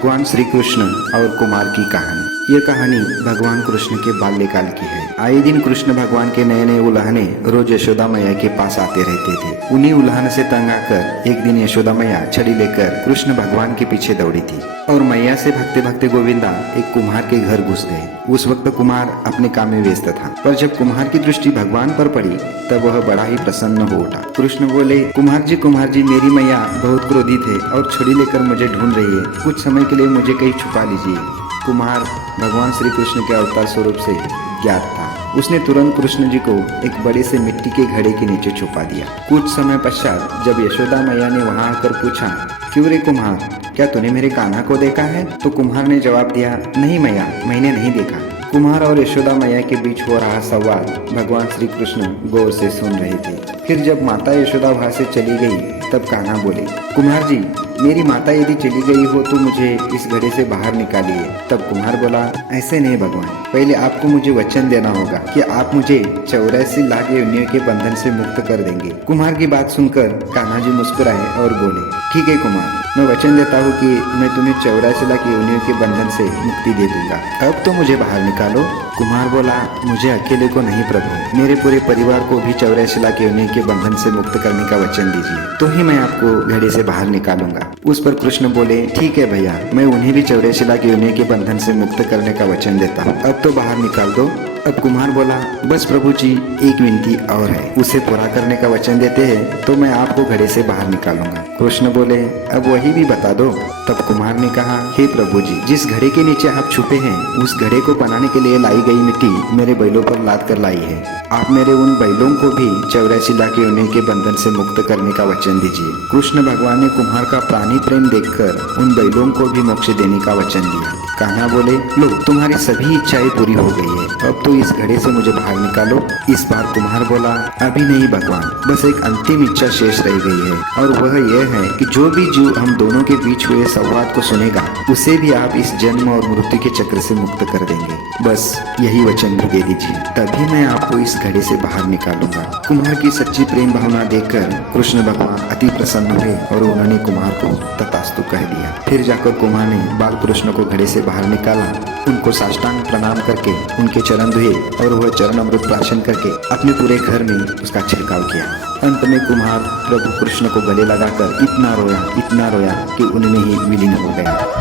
भगवान श्री कृष्ण और कुमार की कहानी। ये कहानी भगवान कृष्ण के बाल्यकाल की है। आए दिन कृष्ण भगवान के नए नए उल्हाने रोज यशोदा मैया के पास आते रहते थे। उन्हीं उल्हान से तंग आकर एक दिन यशोदा मैया छड़ी लेकर कृष्ण भगवान के पीछे दौड़ी थी और मैया से भगते भगते गोविंदा एक कुम्हार के घर घुस गए। उस वक्त कुम्हार अपने काम में व्यस्त था, पर जब कुम्हार की दृष्टि भगवान पर पड़ी तब वह बड़ा ही प्रसन्न हो उठा। कृष्ण बोले, कुम्हार जी, मेरी मैया बहुत क्रोधित है और छड़ी लेकर मुझे ढूंढ रही है। कुछ समय के लिए मुझे कहीं छुपा लीजिए। कुम्हार भगवान श्री कृष्ण के अवतार स्वरूप से ज्ञात था। उसने तुरंत कृष्ण जी को एक बड़े से मिट्टी के घड़े के नीचे छुपा दिया। कुछ समय पश्चात जब यशोदा मैया ने वहां आकर पूछा, क्यों रे कुम्हार, क्या तूने मेरे कान्हा को देखा है? तो कुम्हार ने जवाब दिया, नहीं मैया, मैंने नहीं देखा। कुम्हार और यशोदा मैया के बीच हो रहा संवाद भगवान श्री कृष्ण गौर से सुन रहे थे। फिर जब माता यशोदा वहां से चली गई तब कान्हा बोले, कुम्हार जी, मेरी माता यदि चली गई हो तो मुझे इस घड़े से बाहर निकालिए। तब कुम्हार बोला, ऐसे नहीं भगवान, पहले आपको मुझे वचन देना होगा कि आप मुझे 84 लाख योनियों के बंधन से मुक्त कर देंगे। कुम्हार की बात सुनकर कान्हा जी मुस्कुराए और बोले, ठीक है कुम्हार, मैं वचन देता हूँ कि मैं तुम्हें 84 लाख योनियों के बंधन से मुक्ति दे दूंगा। अब तो मुझे बाहर निकालो। कुम्हार बोला, मुझे अकेले को नहीं प्रभु, मेरे पूरे परिवार को भी 84 लाख योनियों के बंधन से मुक्त करने का वचन दीजिए, तो ही मैं आपको घड़े से बाहर निकालूंगा। उस पर कृष्ण बोले, ठीक है भैया, मैं उन्हें भी 84 लाख योनियों के बंधन से मुक्त करने का वचन देता हूँ। अब तो बाहर निकाल दो। अब कुम्हार बोला, बस प्रभु जी, एक विनती और है, उसे पूरा करने का वचन देते हैं तो मैं आपको घड़े से बाहर निकालूंगा। कृष्ण बोले, अब वही भी बता दो। तब कुम्हार ने कहा, हे प्रभु जी, जिस घड़े के नीचे आप छुपे हैं उस घड़े को बनाने के लिए लाई गई मिट्टी मेरे बैलों पर लाद कर लाई है। आप मेरे उन बैलों को भी 84 लाख योनियों के बंधन से मुक्त करने का वचन दीजिए। कृष्ण भगवान ने कुम्हार का प्राणी प्रेम देखकर उन बैलों को भी मोक्ष देने का वचन दिया। कान्हा बोले, लो, तुम्हारी सभी इच्छाएं पूरी हो गई है, अब तो इस घड़े से मुझे बाहर निकालो। इस बार कुम्हार बोला, अभी नहीं भगवान, बस एक अंतिम इच्छा शेष रह गई है और वह यह है कि जो भी जीव हम दोनों के बीच हुए संवाद को सुनेगा उसे भी आप इस जन्म और मृत्यु के चक्र से मुक्त कर देंगे। बस यही वचन भी दे दीजिए, तभी मैं आपको इस घड़े से बाहर निकालूंगा। कुम्हार की सच्ची प्रेम भावना देखकर कृष्ण भगवान अति प्रसन्न हुए और उन्होंने कुम्हार को तथास्तु कह दिया। फिर जाकर कुम्हार ने बाल कृष्ण को घड़े से बाहर निकाला, उनको साष्टांग प्रणाम करके उनके चरण धोए और वह चरण अमृत प्राशन करके अपने पूरे घर में उसका छिड़काव किया। अंत में कुम्हार प्रभु कृष्ण को गले लगाकर इतना रोया कि उनमें ही विलीन हो गया।